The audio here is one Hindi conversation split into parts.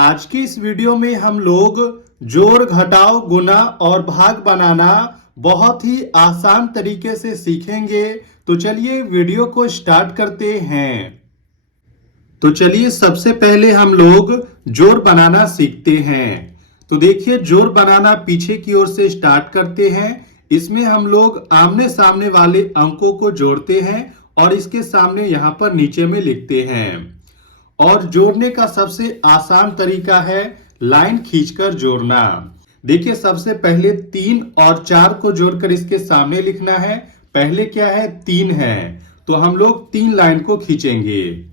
आज की इस वीडियो में हम लोग जोड़ घटाव गुणा और भाग बनाना बहुत ही आसान तरीके से सीखेंगे। तो चलिए वीडियो को स्टार्ट करते हैं। तो चलिए सबसे पहले हम लोग जोड़ बनाना सीखते हैं। तो देखिए जोड़ बनाना पीछे की ओर से स्टार्ट करते हैं। इसमें हम लोग आमने सामने वाले अंकों को जोड़ते हैं और इसके सामने यहाँ पर नीचे में लिखते हैं। और जोड़ने का सबसे आसान तरीका है लाइन खींचकर जोड़ना। देखिए सबसे पहले 3 और 4 को जोड़कर इसके सामने लिखना है। पहले क्या है 3 है तो हम लोग 3 लाइन को खींचेंगे,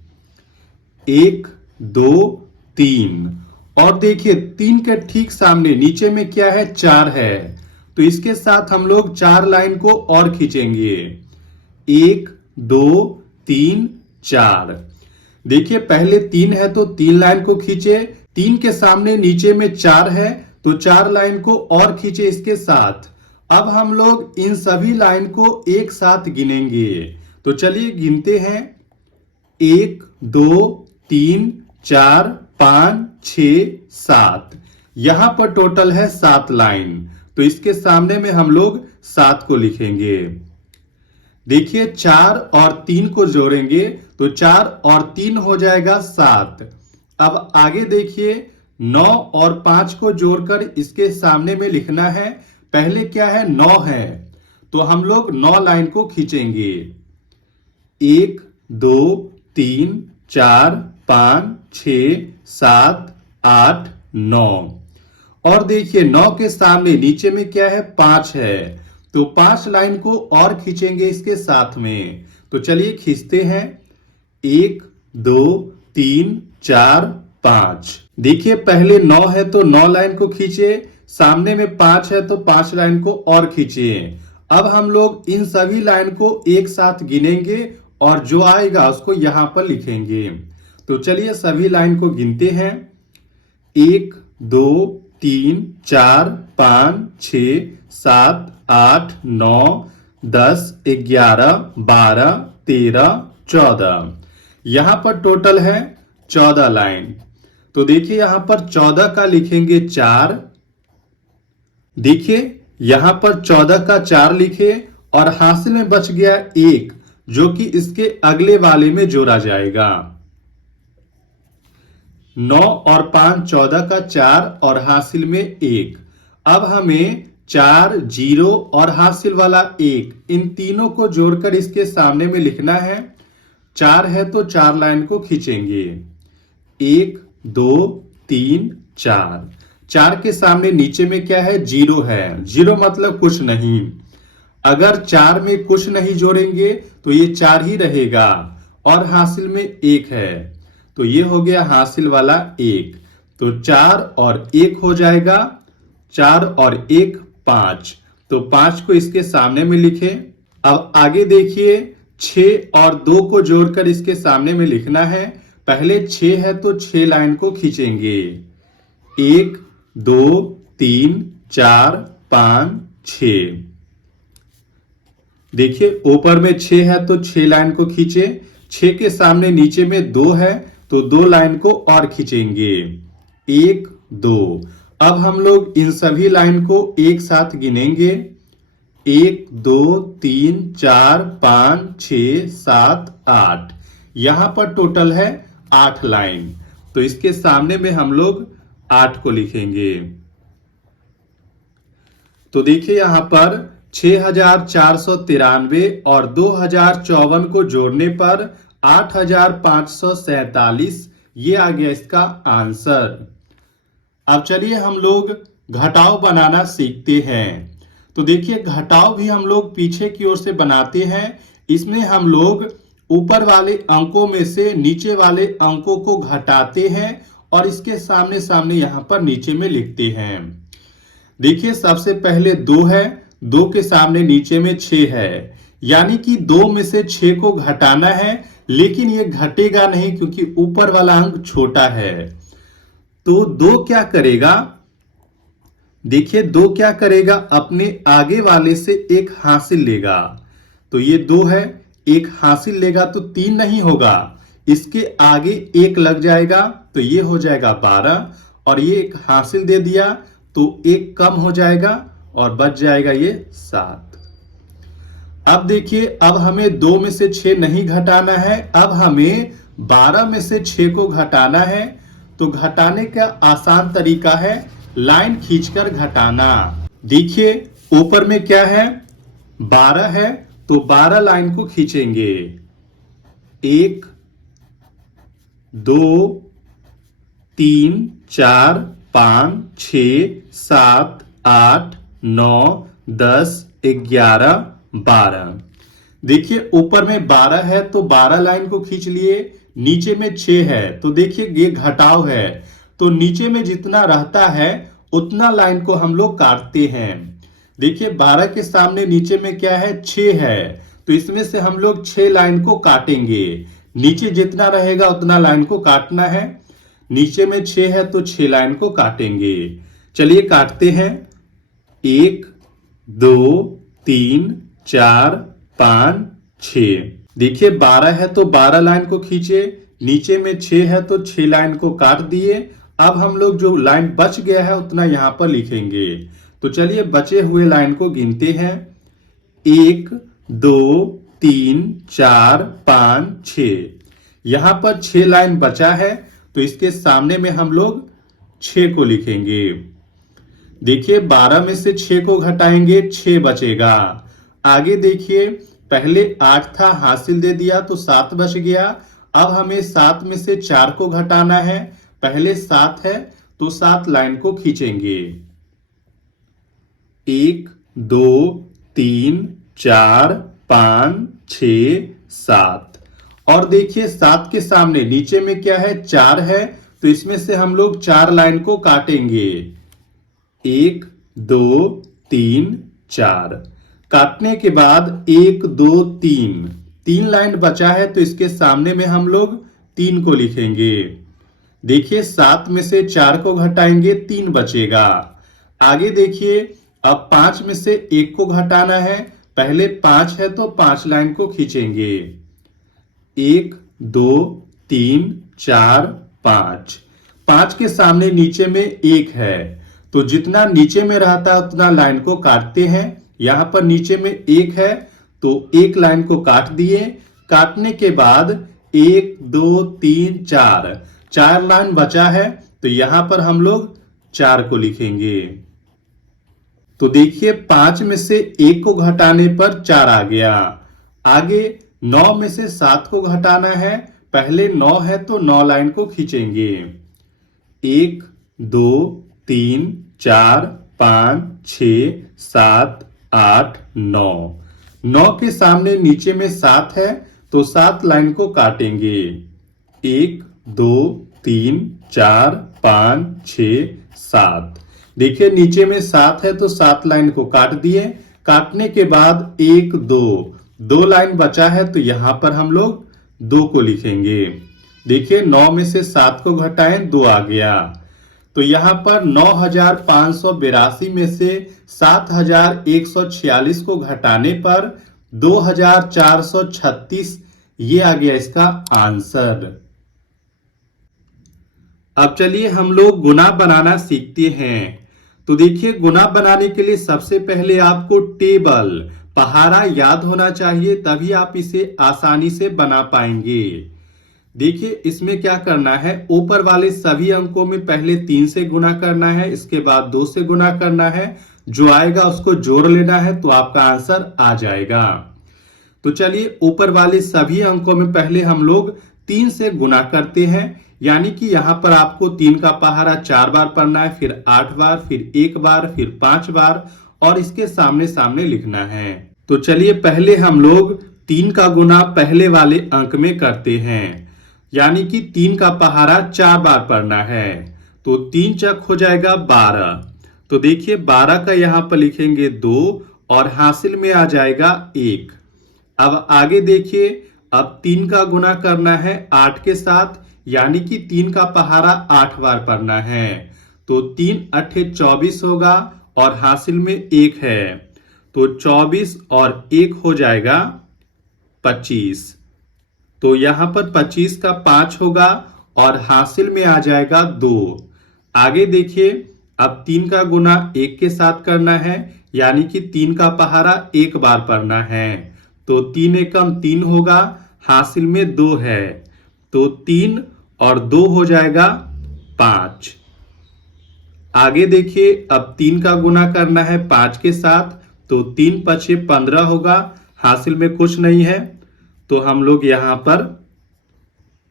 1 2 3। और देखिए 3 के ठीक सामने नीचे में क्या है 4 है तो इसके साथ हम लोग 4 लाइन को और खींचेंगे, 1 2 3 4। देखिए पहले 3 है तो 3 लाइन को खींचे, 3 के सामने नीचे में 4 है तो 4 लाइन को और खींचे इसके साथ। अब हम लोग इन सभी लाइन को एक साथ गिनेंगे। तो चलिए गिनते हैं, 1 2 3 4 5 6 7। यहां पर टोटल है 7 लाइन तो इसके सामने में हम लोग 7 को लिखेंगे। देखिए 4 और 3 को जोड़ेंगे तो 4 और 3 हो जाएगा 7। अब आगे देखिए 9 और 5 को जोड़कर इसके सामने में लिखना है। पहले क्या है 9 है तो हम लोग 9 लाइन को खींचेंगे, 1 2 3 4 5 6 7 8 9। और देखिए 9 के सामने नीचे में क्या है 5 है तो 5 लाइन को और खींचेंगे इसके साथ में। तो चलिए खींचते हैं, 1 2 3 4 5। देखिए पहले 9 है तो 9 लाइन को खींचे, सामने में 5 है तो 5 लाइन को और खींचे। अब हम लोग इन सभी लाइन को एक साथ गिनेंगे और जो आएगा उसको यहां पर लिखेंगे। तो चलिए सभी लाइन को गिनते हैं, 1 2 3 4 5 6 7 8 9 10 11 12 13 14। यहां पर टोटल है 14 लाइन। तो देखिए यहां पर 14 का लिखेंगे 4। देखिए यहां पर 14 का 4 लिखे और हासिल में बच गया 1 जो कि इसके अगले वाले में जोड़ा जाएगा। 9 और 5 14 का 4 और हासिल में 1। अब हमें 4 0 और हासिल वाला 1 इन तीनों को जोड़कर इसके सामने में लिखना है। 4 है तो 4 लाइन को खींचेंगे, 1 2 3 4। 4 के सामने नीचे में क्या है 0 है, 0 मतलब कुछ नहीं। अगर 4 में कुछ नहीं जोड़ेंगे तो ये 4 ही रहेगा और हासिल में 1 है तो ये हो गया हासिल वाला 1। तो 4 और 1 हो जाएगा, 4 और 1 5। तो 5 को इसके सामने में लिखें। अब आगे देखिए 6 और 2 को जोड़कर इसके सामने में लिखना है। पहले 6 है तो 6 लाइन को खींचेंगे, 1 2 3 4 5 6। देखिए ऊपर में 6 है तो 6 लाइन को खींचे, 6 के सामने नीचे में 2 है तो 2 लाइन को और खींचेंगे, 1 2। अब हम लोग इन सभी लाइन को एक साथ गिनेंगे, 1 2 3 4 5 6 7 8। यहां पर टोटल है 8 लाइन तो इसके सामने में हम लोग 8 को लिखेंगे। तो देखिए यहां पर 6493 और 2054 को जोड़ने पर 8547 ये आ गया इसका आंसर। अब चलिए हम लोग घटाव बनाना सीखते हैं। तो देखिए घटाव भी हम लोग पीछे की ओर से बनाते हैं। इसमें हम लोग ऊपर वाले अंकों में से नीचे वाले अंकों को घटाते हैं और इसके सामने सामने यहां पर नीचे में लिखते हैं। देखिए सबसे पहले 2 है, 2 के सामने नीचे में 6 है, यानी कि 2 में से 6 को घटाना है, लेकिन ये घटेगा नहीं क्योंकि ऊपर वाला अंक छोटा है। तो 2 क्या करेगा, देखिए 2 क्या करेगा, अपने आगे वाले से एक हासिल लेगा। तो ये 2 है, एक हासिल लेगा तो 3 नहीं होगा, इसके आगे एक लग जाएगा तो ये हो जाएगा 12 और ये एक हासिल दे दिया तो एक कम हो जाएगा और बच जाएगा ये 7। अब देखिए, अब हमें 2 में से 6 नहीं घटाना है, अब हमें 12 में से 6 को घटाना है। तो घटाने का आसान तरीका है लाइन खींचकर घटाना। देखिए ऊपर में क्या है, 12 है तो 12 लाइन को खींचेंगे। 1 2 3 4 5 6 7 8 9 10 11 12। देखिए ऊपर में 12 है तो 12 लाइन को खींच लिए, नीचे में 6 है तो देखिए ये घटाव है तो नीचे में जितना रहता है उतना लाइन को हम लोग काटते हैं। देखिए 12 के सामने नीचे में क्या है, 6 है तो इसमें से हम लोग 6 लाइन को काटेंगे। नीचे जितना रहेगा उतना लाइन को काटना है। नीचे में 6 है तो 6 लाइन को काटेंगे। चलिए काटते हैं। 1 2 3 4 5 6। देखिए 12 है तो 12 लाइन को खींचे, नीचे में 6 है तो 6 लाइन को काट दिए। अब हम लोग जो लाइन बच गया है उतना यहां पर लिखेंगे। तो चलिए बचे हुए लाइन को गिनते हैं। 1 2 3 4 5 6। यहां पर 6 लाइन बचा है तो इसके सामने में हम लोग 6 को लिखेंगे। देखिए 12 में से 6 को घटाएंगे, 6 बचेगा। आगे देखिए पहले 8 था, हासिल दे दिया तो 7 बच गया। अब हमें 7 में से 4 को घटाना है। पहले 7 है तो 7 लाइन को खींचेंगे। 1 2 3 4 5 6 7। और देखिए 7 के सामने नीचे में क्या है, 4 है तो इसमें से हम लोग 4 लाइन को काटेंगे। 1 2 3 4। काटने के बाद 1 2 3 लाइन बचा है तो इसके सामने में हम लोग 3 को लिखेंगे। देखिए 7 में से 4 को घटाएंगे, 3 बचेगा। आगे देखिए अब 5 में से 1 को घटाना है। पहले 5 है तो 5 लाइन को खींचेंगे। 1 2 3 4 5। 5 के सामने नीचे में 1 है तो जितना नीचे में रहता है उतना लाइन को काटते हैं। यहां पर नीचे में 1 है तो 1 लाइन को काट दिए। काटने के बाद 1 2 3 4 लाइन बचा है तो यहां पर हम लोग 4 को लिखेंगे। तो देखिए 5 में से 1 को घटाने पर 4 आ गया। आगे 9 में से 7 को घटाना है। पहले 9 है तो 9 लाइन को खींचेंगे। 1 2 3 4 5 6 7 8 9। 9 के सामने नीचे में 7 है तो 7 लाइन को काटेंगे। 1 2 3 4 5 6 7। देखिए नीचे में 7 है तो 7 लाइन को काट दिए। काटने के बाद 1 2 लाइन बचा है तो यहां पर हम लोग 2 को लिखेंगे। देखिए 9 में से 7 को घटाएं, 2 आ गया। तो यहां पर 9582 में से 7146 को घटाने पर 2436 ये आ गया इसका आंसर। अब चलिए हम लोग गुना बनाना सीखते हैं। तो देखिए गुना बनाने के लिए सबसे पहले आपको टेबल पहाड़ा याद होना चाहिए, तभी आप इसे आसानी से बना पाएंगे। देखिए इसमें क्या करना है, ऊपर वाले सभी अंकों में पहले 3 से गुना करना है, इसके बाद 2 से गुना करना है। जो आएगा उसको जोड़ लेना है तो आपका आंसर आ जाएगा। तो चलिए ऊपर वाले सभी अंकों में पहले हम लोग 3 से गुना करते हैं। यानी कि यहां पर आपको 3 का पहाड़ा 4 बार पढ़ना है, फिर 8 बार, फिर 1 बार, फिर 5 बार और इसके सामने सामने लिखना है। तो चलिए पहले हम लोग 3 का गुना पहले वाले अंक में करते हैं। यानी कि 3 का पहाड़ा 4 बार पढ़ना है तो 3 चक हो जाएगा 12। तो देखिए 12 का यहां पर लिखेंगे 2 और हासिल में आ जाएगा 1। अब आगे देखिए, अब 3 का गुना करना है 8 के साथ, यानी कि 3 का पहाड़ा 8 बार पढ़ना है तो 3 8 24 होगा और हासिल में 1 है तो 24 और 1 हो जाएगा 25। तो यहाँ पर 25 का 5 होगा और हासिल में आ जाएगा 2। आगे देखिए, अब 3 का गुना 1 के साथ करना है, यानी कि 3 का पहारा एक बार पढ़ना है। तो 3 एकम 3 होगा, हासिल में 2 है, तो 3 और 2 हो जाएगा 5। आगे देखिए, अब 3 का गुना करना है 5 के साथ, तो 3 पछे 15 होगा, हासिल में कुछ नहीं है, तो हम लोग यहां पर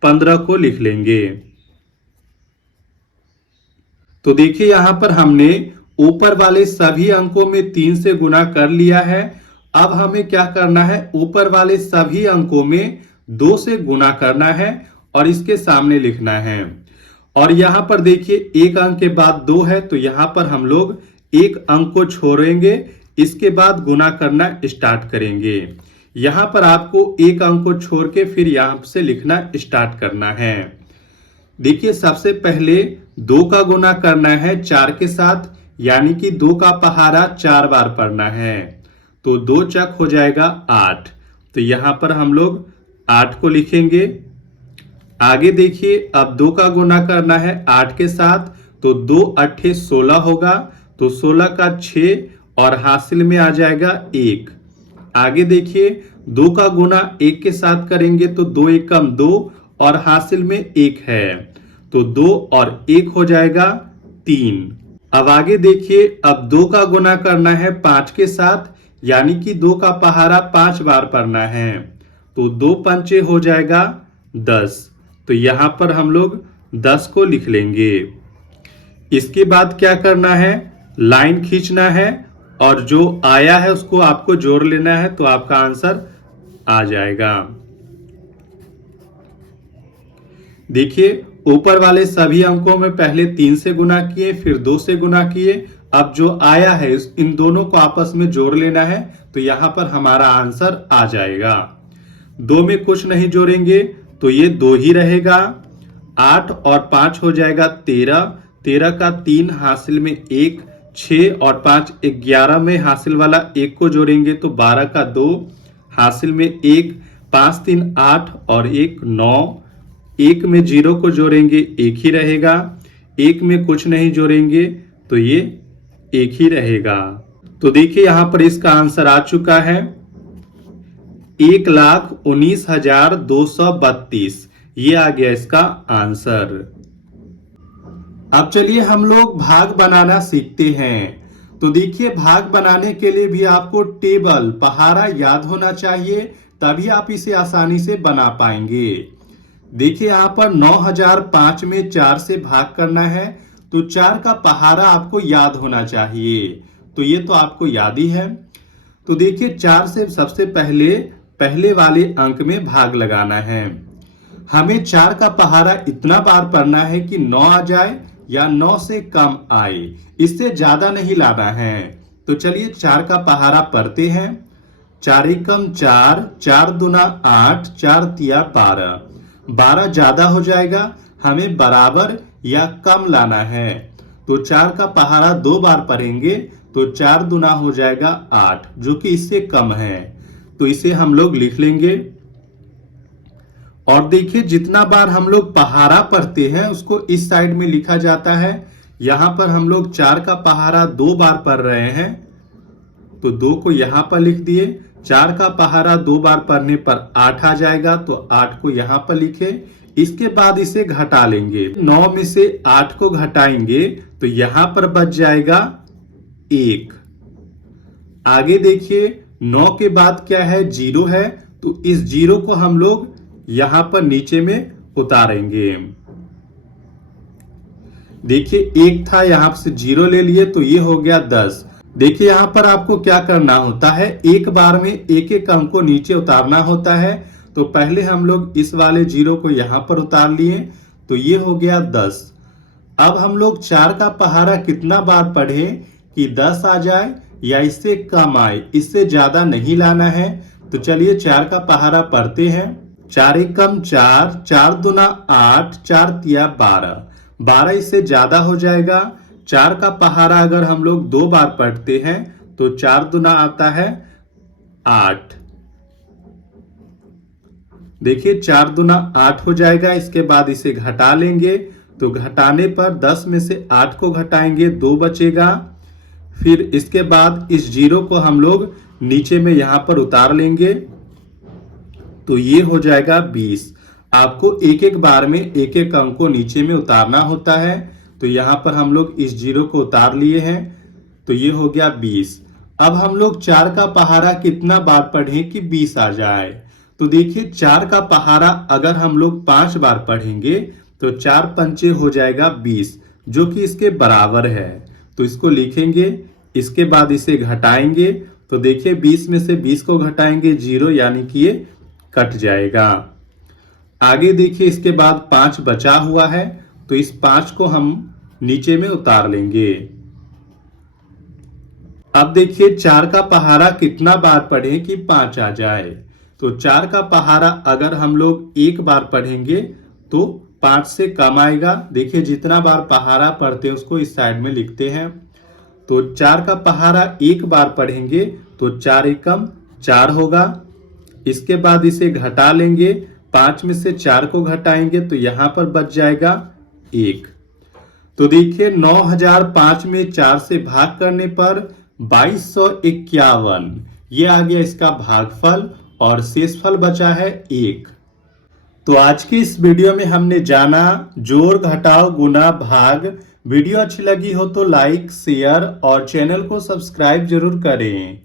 15 को लिख लेंगे। तो देखिए, यहां पर हमने ऊपर वाले सभी अंकों में 3 से गुना कर लिया है। अब हमें क्या करना है, ऊपर वाले सभी अंकों में 2 से गुना करना है और इसके सामने लिखना है। और यहां पर देखिए, एक अंक के बाद 2 है, तो यहां पर हम लोग एक अंक को छोड़ेंगे, इसके बाद गुना करना स्टार्ट करेंगे। यहां पर आपको एक अंक को छोड़ के फिर यहां से लिखना स्टार्ट करना है। देखिए, सबसे पहले 2 का गुना करना है 4 के साथ, यानी कि 2 का पहारा 4 बार पढ़ना है, तो 2 चक हो जाएगा 8। तो यहां पर हम लोग 8 को लिखेंगे। आगे देखिए, अब 2 का गुना करना है 8 के साथ, तो 2 अट्ठे 16 होगा, तो 16 का 6 और हासिल में आ जाएगा 1। आगे देखिए, 2 का गुना 1 के साथ करेंगे तो 2 एकम 2 और हासिल में 1 है, तो 2 और 1 हो जाएगा 3। अब आगे देखिए, अब 2 का गुना करना है 5 के साथ, यानी कि 2 का पहारा 5 बार पढ़ना है, तो 2 पंचे हो जाएगा 10। तो यहां पर हम लोग 10 को लिख लेंगे। इसके बाद क्या करना है, लाइन खींचना है और जो आया है उसको आपको जोड़ लेना है, तो आपका आंसर आ जाएगा। देखिए, ऊपर वाले सभी अंकों में पहले 3 से गुना किए, फिर 2 से गुना किए। अब जो आया है इन दोनों को आपस में जोड़ लेना है, तो यहां पर हमारा आंसर आ जाएगा। 2 में कुछ नहीं जोड़ेंगे तो ये 2 ही रहेगा। 8 और 5 हो जाएगा 13, 13 का 3 हासिल में 1, 6 और 5 11 में हासिल वाला 1 को जोड़ेंगे तो 12 का 2 हासिल में 1, 5 3 8 और 1 9। 1 में 0 को जोड़ेंगे 1 ही रहेगा, 1 में कुछ नहीं जोड़ेंगे तो ये 1 ही रहेगा। तो देखिए, यहां पर इसका आंसर आ चुका है 1,19,232। ये आ गया इसका आंसर। अब चलिए हम लोग भाग बनाना सीखते हैं। तो देखिए, भाग बनाने के लिए भी आपको टेबल पहारा याद होना चाहिए, तभी आप इसे आसानी से बना पाएंगे। देखिए, यहाँ पर 9005 में 4 से भाग करना है, तो 4 का पहारा आपको याद होना चाहिए। तो ये तो आपको याद ही है। तो देखिए, 4 से सबसे पहले वाले अंक में भाग लगाना है। हमें 4 का पहारा इतना बार पढ़ना है कि 9 आ जाए या 9 से कम आए, इससे ज्यादा नहीं लाना है। तो चलिए 4 का पहारा पढ़ते हैं। 4 एकम 4, 4 दूना 8, 4 तिया 12। 12 ज्यादा हो जाएगा, हमें बराबर या कम लाना है। तो 4 का पहारा 2 बार पढ़ेंगे तो 4 दूना हो जाएगा 8, जो कि इससे कम है, तो इसे हम लोग लिख लेंगे। और देखिए, जितना बार हम लोग पहारा पढ़ते हैं उसको इस साइड में लिखा जाता है। यहां पर हम लोग 4 का पहारा 2 बार पढ़ रहे हैं, तो 2 को यहां पर लिख दिए। 4 का पहारा 2 बार पढ़ने पर 8 आ जाएगा, तो 8 को यहां पर लिखे। इसके बाद इसे घटा लेंगे, 9 में से 8 को घटाएंगे तो यहां पर बच जाएगा 1। आगे देखिए, 9 के बाद क्या है, 0 है, तो इस 0 को हम लोग यहां पर नीचे में उतारेंगे। देखिए, 1 था, यहां से 0 ले लिए तो ये हो गया 10। देखिए, यहां पर आपको क्या करना होता है, एक बार में एक एक अंक को नीचे उतारना होता है। तो पहले हम लोग इस वाले 0 को यहां पर उतार लिए, तो ये हो गया 10। अब हम लोग 4 का पहारा कितना बार पढ़े कि 10 आ जाए या इससे कम आए, इससे ज्यादा नहीं लाना है। तो चलिए 4 का पहारा पढ़ते हैं। 4 एकम 4, 4 दूना 8, 4 तिया 12। 12 इससे ज्यादा हो जाएगा। 4 का पहारा अगर हम लोग 2 बार पढ़ते हैं तो 4 दूना आता है 8। देखिए 4 दूना 8 हो जाएगा। इसके बाद इसे घटा लेंगे तो घटाने पर 10 में से 8 को घटाएंगे 2 बचेगा। फिर इसके बाद इस जीरो को हम लोग नीचे में यहाँ पर उतार लेंगे तो ये हो जाएगा 20। आपको एक एक बार में एक एक अंक को नीचे में उतारना होता है। तो यहाँ पर हम लोग इस जीरो को उतार लिए हैं तो ये हो गया 20। अब हम लोग 4 का पहाड़ा कितना बार पढ़ें कि 20 आ जाए। तो देखिए 4 का पहाड़ा अगर हम लोग 5 बार पढ़ेंगे तो 4 पंचे हो जाएगा 20, जो कि इसके बराबर है। तो इसको लिखेंगे, इसके बाद इसे घटाएंगे तो देखिए 20 में से 20 को घटाएंगे 0, यानी कि ये कट जाएगा। आगे देखिए इसके बाद 5 बचा हुआ है तो इस 5 को हम नीचे में उतार लेंगे। अब देखिए 4 का पहाड़ा कितना बार पढ़ें कि 5 आ जाए। तो 4 का पहाड़ा अगर हम लोग एक बार पढ़ेंगे तो 5 से कम आएगा। देखिए जितना बार पहाड़ा पढ़ते हैं उसको इस साइड में लिखते हैं। तो 4 का पहाड़ा एक बार पढ़ेंगे तो 4 एकम 4 होगा। इसके बाद इसे घटा लेंगे, 5 में से 4 को घटाएंगे तो यहाँ पर बच जाएगा 1। तो देखिए 9005 में 4 से भाग करने पर 2251, ये आ गया इसका भागफल और शेषफल बचा है 1। तो आज की इस वीडियो में हमने जाना जोड़ घटाव गुना भाग। वीडियो अच्छी लगी हो तो लाइक शेयर और चैनल को सब्सक्राइब जरूर करें।